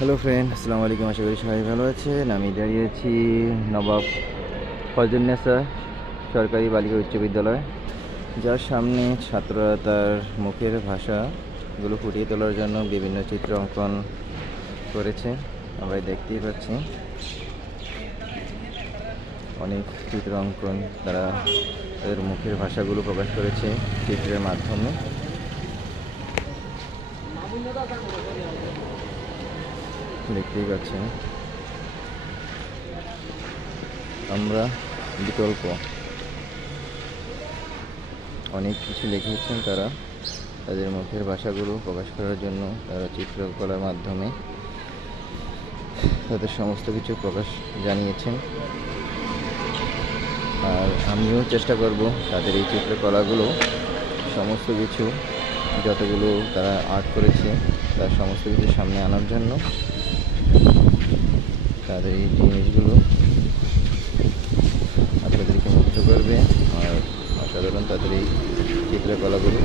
Hello friend, আসসালামু আলাইকুম। আশা করি সবাই ভালো আছেন। আমি দাঁড়িয়েছি নবাব ফজলুন্নেসা সরকারি বালিকা উচ্চ বিদ্যালয়, যার সামনে ছাত্ররা তার মুখের ভাষাগুলো ফুটিয়ে তোলার জন্য বিভিন্ন চিত্র অঙ্কন করেছে। আমরা দেখতেই পাচ্ছি অনেক চিত্র অঙ্কন তারা তাদের মুখের ভাষাগুলো প্রকাশ করেছে চিত্রের মাধ্যমে। দেখতেই পাচ্ছেন আমরা বিকল্প অনেক কিছু লিখেছেন তারা তাদের মুখের ভাষাগুলো প্রকাশ করার জন্য। তারা চিত্রকলার মাধ্যমে তাদের সমস্ত কিছু প্রকাশ জানিয়েছেন। আর আমিও চেষ্টা করব তাদের এই চিত্রকলাগুলো সমস্ত কিছু যতগুলো তারা আর্ট করেছে তার সমস্ত কিছু সামনে আনার জন্য। তাদের এই জিনিসগুলো আপনাদেরকে মুগ্ধ করবে আর অসাধারণ তাদের এই চিত্রকলাগুলো।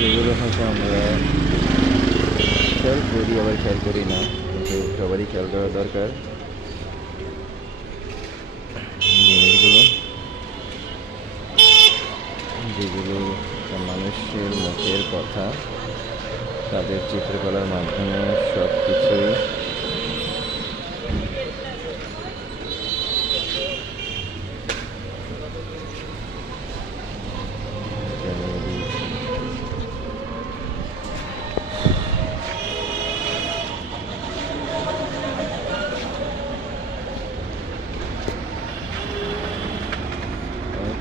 যেগুলো হয়তো আমরা খেয়াল করি আবার খেয়াল করি না, কিন্তু সবারই খেয়াল করা দরকার জিনিসগুলো, যেগুলো মানুষের মুখের কথা তাদের চিত্রকলার মাধ্যমে সব কিছুই জানিয়ে দিয়েছে।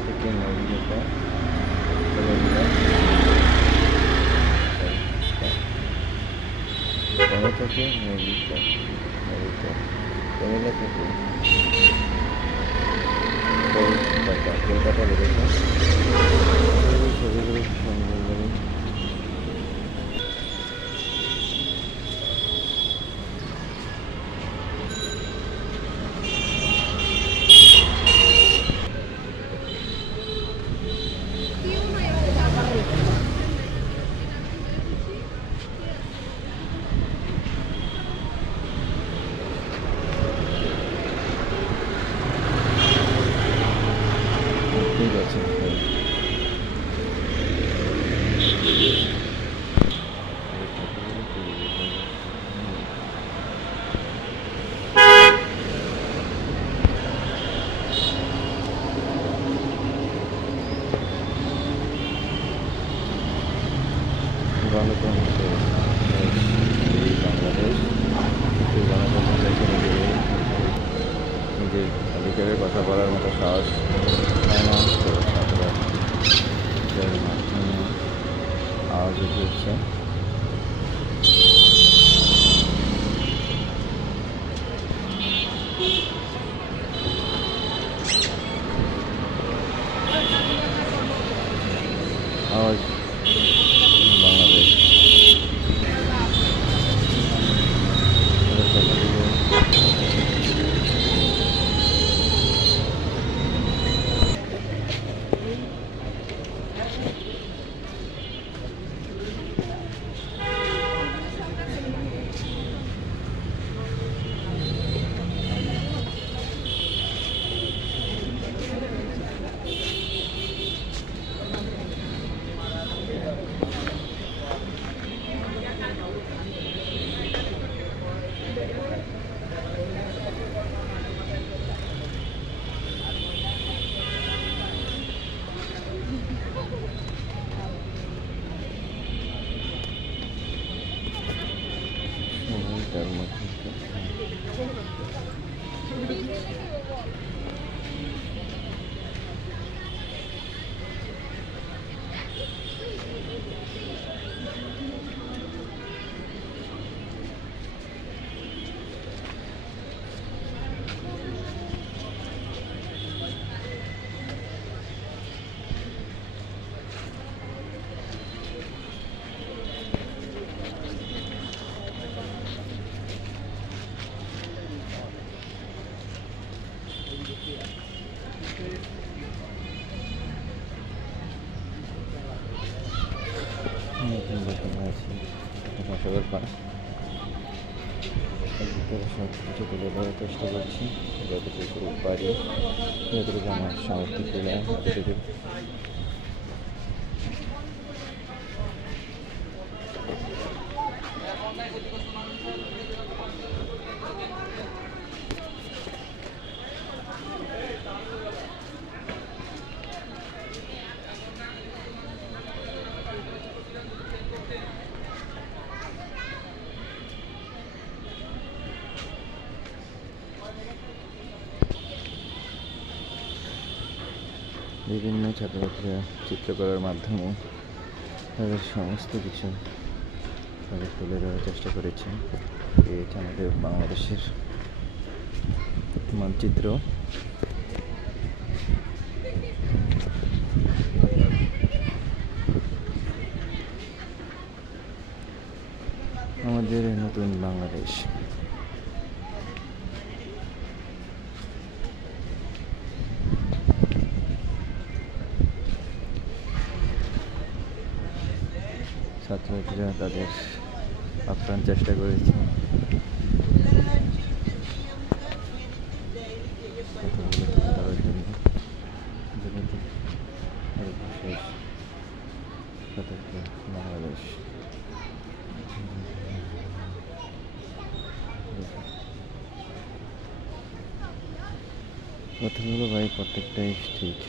থেকে নবীনতা থেকে নবীনতা কুমিল্লা থেকে কলকাতা লেগেছে। ছবিগুলো সুন্দর করে ঠিক আছে। গণতন্ত্র এই বাংলাদেশ সেই গণতন্ত্রটাকে নিজের অধিকারের কথা বলার মতো সাহস হয় না, তো ছাত্ররা মাধ্যমে আওয়াজ উঠেছে। আওয়াজ বাংলাদেশ ব্যাপার। ভিতরে সব কিছু তুলে ধরার চেষ্টা করছি যতটুকু পারি, যতটুকু আমার সামর্থ্য তুলে অতটুকু। বিভিন্ন ছাত্রছাত্রীরা চিত্রকলার মাধ্যমে তাদের সমস্ত কিছু তাদের তুলে ধরার চেষ্টা করেছে। এই আমাদের বাংলাদেশের মানচিত্র। আমাদের নতুন বাংলাদেশ। ছাত্রছাত্রীরা তাদের আপ্রাণ চেষ্টা করেছে কথাগুলো তুলে ধরার জন্য। সর্বশেষ সতর্ক বাংলাদেশ। কথাগুলো ভাই প্রত্যেকটাই ঠিক।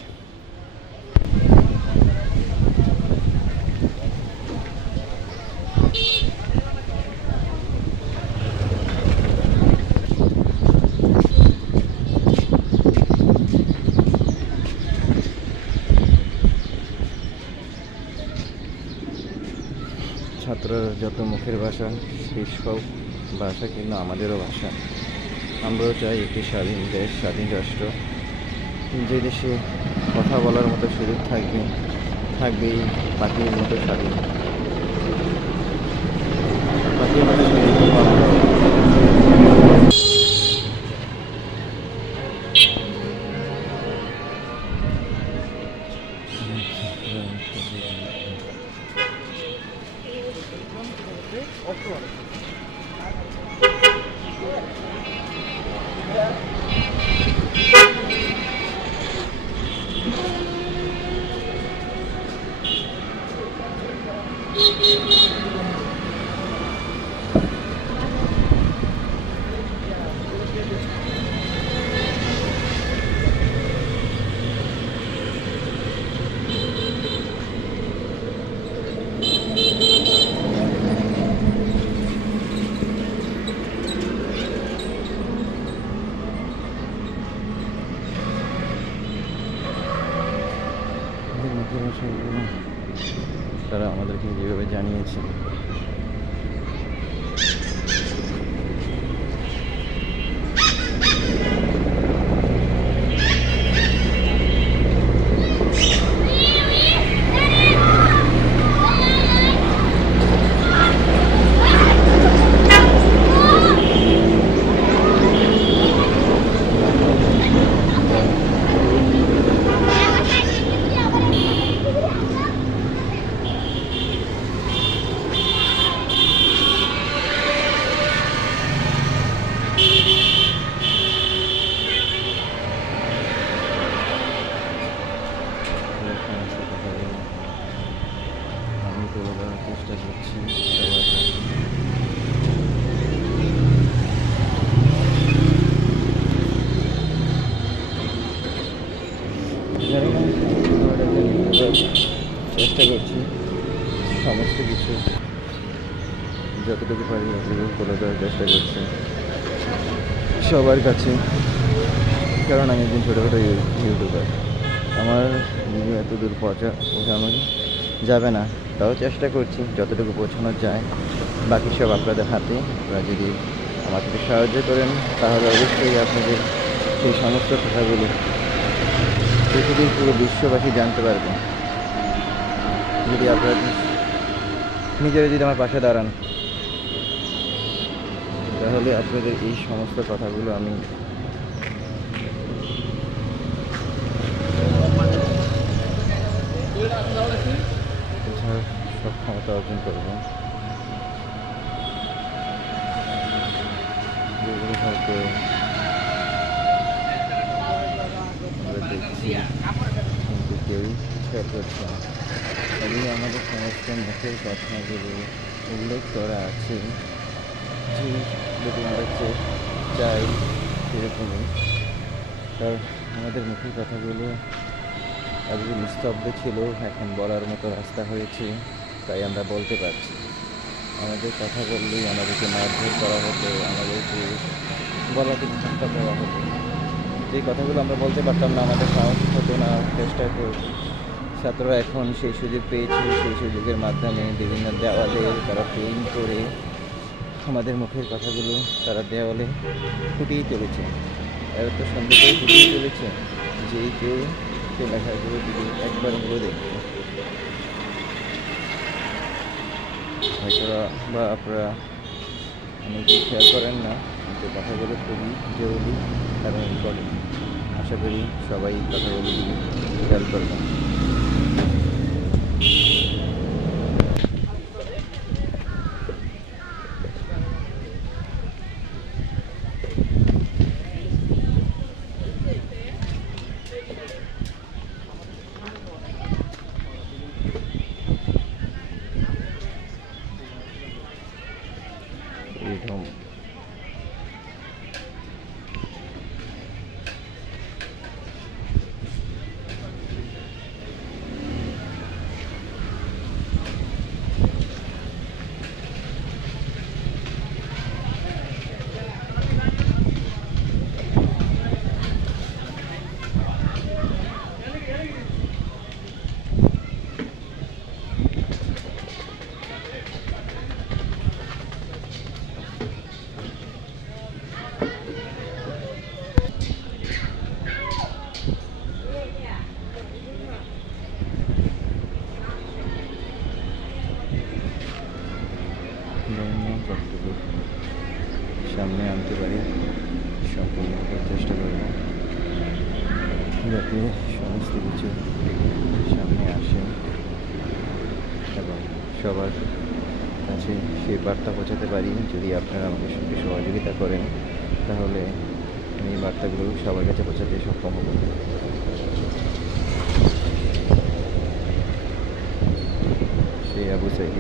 ছাত্রর যত মুখের ভাষা, সেই সব ভাষা কিন্তু আমাদেরও ভাষা। আমরাও চাই একটি স্বাধীন দেশ, স্বাধীন রাষ্ট্র, যে দেশে কথা বলার মতো সুযোগ থাকবেই পাখির মতো স্বাধীন, পাখির মতো স্বাধীন আমরা। তারা আমাদেরকে যেভাবে জানিয়েছে, আমি তুলে ধরার চেষ্টা করছি সবার কাছে। চেষ্টা করছি সমস্ত কিছু যতটুকু পারি ততটুকু তুলে ধরার চেষ্টা করছি সবার কাছে, কারণ আমি একদিন ছোটোখাটো ইউটিউবার। আমার ভিডিও এত দূর পৌঁছানো যাবে না, তাও চেষ্টা করছি যতটুকু পৌঁছানো যায়। বাকি সব আপনাদের হাতে। আপনারা যদি আমাকে সাহায্য করেন তাহলে অবশ্যই আপনাদের সেই সমস্ত কথাগুলো পৃথিবীর পুরো বিশ্ববাসী জানতে পারবে। যদি আপনারা নিজেরা যদি আমার পাশে দাঁড়ান তাহলে আপনাদের এই সমস্ত কথাগুলো আমি সব ক্ষমতা অর্জন করব। তো আমরা দেখছি, কিন্তু কেউ খেয়াল করছে না। তবেই আমাদের সমস্ত মুখের কথাগুলো উল্লেখ করা আছে, যেরকম আমরা চাই সেরকমই। কারণ আমাদের মুখের কথাগুলো আজকে নিস্তব্ধ ছিল, এখন বলার মতো রাস্তা হয়েছে, তাই আমরা বলতে পারছি। আমাদের কথা বললেই আমাদেরকে মারধর করা হতো, আমাদেরকে গলা থেকে ঠাট্টা করা হতো। যে কথাগুলো আমরা বলতে পারতাম না, আমাদের সাহস হতো না, চেষ্টা করতো। ছাত্ররা এখন সেই সুযোগ পেয়েছে, সেই সুযোগের মাধ্যমে বিভিন্ন দেওয়ালে তারা পেইন্ট করে আমাদের মুখের কথাগুলো তারা দেওয়ালে ফুটিয়ে চলেছে। এরা তো সুন্দর করে ফুটিয়ে চলেছে যে কেউ সে লেখাগুলো দিকে একবার হলেও দেখবে। হয়তো বা আপনারা অনেকেই খেয়াল করেন না, কিন্তু কথাগুলো খুবই জরুরি এবং ইম্পর্টেন্ট। আশা করি সবাই কথাগুলো দিকে খেয়াল করবেন। এরকম কতটুকু সামনে আনতে পারি সম্পূর্ণ চেষ্টা করব, যাতে সমস্ত কিছু সামনে আসে এবং সবার কাছে সেই বার্তা পৌঁছাতে পারি। যদি আপনারা আমাদের সঙ্গে সহযোগিতা করেন, তাহলে আমি বার্তাগুলো সবার কাছে পৌঁছাতে সক্ষম হব। সেই আবু সাইদ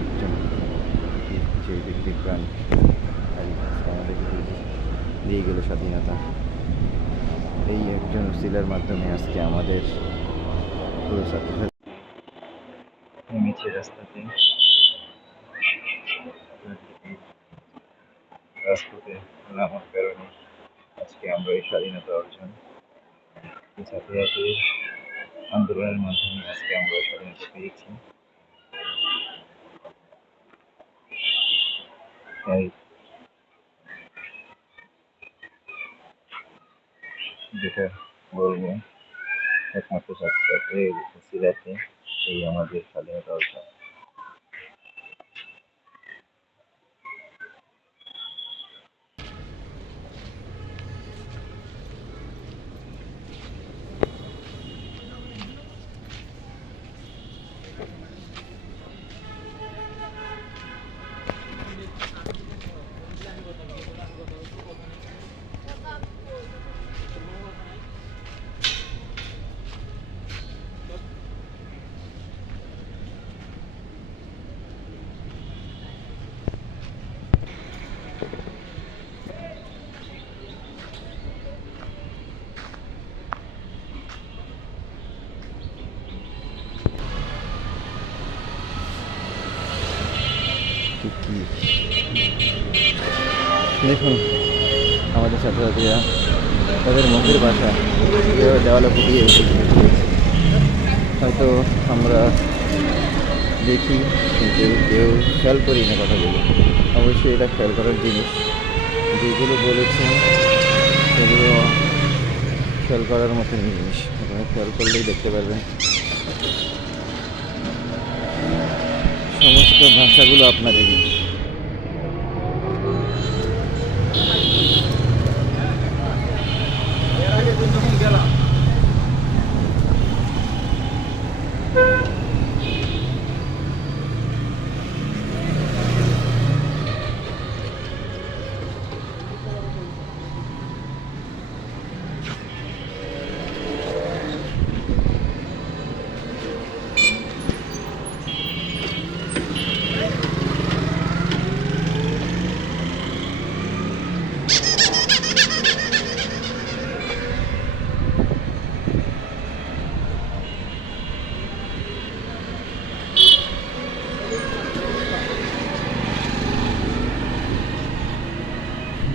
একজন যে ব্যক্তি প্রাণ আমাদেরকে দিয়ে গেল স্বাধীনতা, এই একজন উসিলার মাধ্যমে আজকে আমাদের পুরো ছাত্রছাত্রী নেমেছে রাস্তাতে, রাজপথে নামার কারণে আজকে আমরা এই স্বাধীনতা অর্জন, ছাত্রছাত্রীর আন্দোলনের মাধ্যমে আজকে আমরা স্বাধীনতা পেয়েছি। তাই যেটা বলবো, একমাত্র ছাত্রছাত্রীর উসিলাতে এই আমাদের স্বাধীনতা অর্জন। দেখুন আমাদের ছাত্রছাত্রীরা তাদের মুখের ভাষা দেওয়ালে ফুটিয়ে হয়তো আমরা দেখি, কিন্তু কেউ খেয়াল করি না কথাগুলো। অবশ্যই এটা খেয়াল করার জিনিস, যেগুলো বলেছেন সেগুলো খেয়াল করার মতন জিনিস। আপনারা খেয়াল করলেই দেখতে পারবেন সমস্ত ভাষাগুলো আপনাদেরই।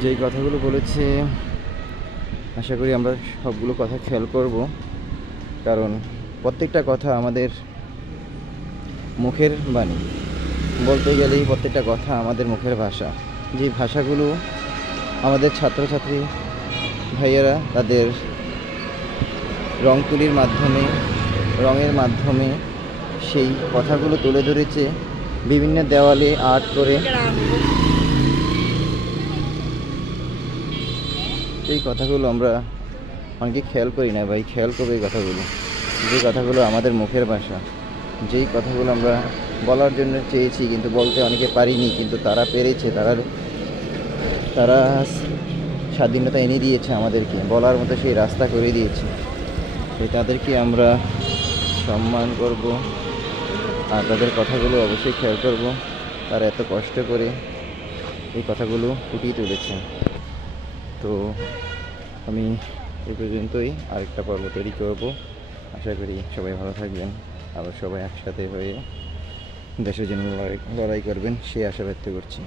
যেই কথাগুলো বলেছে আশা করি আমরা সবগুলো কথা খেয়াল করব, কারণ প্রত্যেকটা কথা আমাদের মুখের বাণী, বলতে গেলেই প্রত্যেকটা কথা আমাদের মুখের ভাষা। যে ভাষাগুলো আমাদের ছাত্রছাত্রী ভাইয়েরা তাদের রং তুলির মাধ্যমে, রঙের মাধ্যমে সেই কথাগুলো তুলে ধরেছে বিভিন্ন দেওয়ালে আর্ট করে। সেই কথাগুলো আমরা অনেকে খেয়াল করি না ভাই, খেয়াল করবো এই কথাগুলো, যে কথাগুলো আমাদের মুখের ভাষা, যেই কথাগুলো আমরা বলার জন্য চেয়েছি কিন্তু বলতে অনেকে পারিনি, কিন্তু তারা পেরেছে, তারা স্বাধীনতা এনে দিয়েছে আমাদেরকে, বলার মতো সেই রাস্তা করে দিয়েছে। তাই তাদেরকে আমরা সম্মান করব, আর তাদের কথাগুলো অবশ্যই খেয়াল করব। তারা এত কষ্ট করে এই কথাগুলো ফুটিয়ে তুলেছে। তো আমি এই পর্যন্তই, আরেকটা পর্ব তৈরি করব। আশা করি সবাই ভালো থাকবেন, আবার সবাই একসাথে হয়ে দেশের জন্য লড়াই করবেন, সেই আশা ব্যক্ত করছি।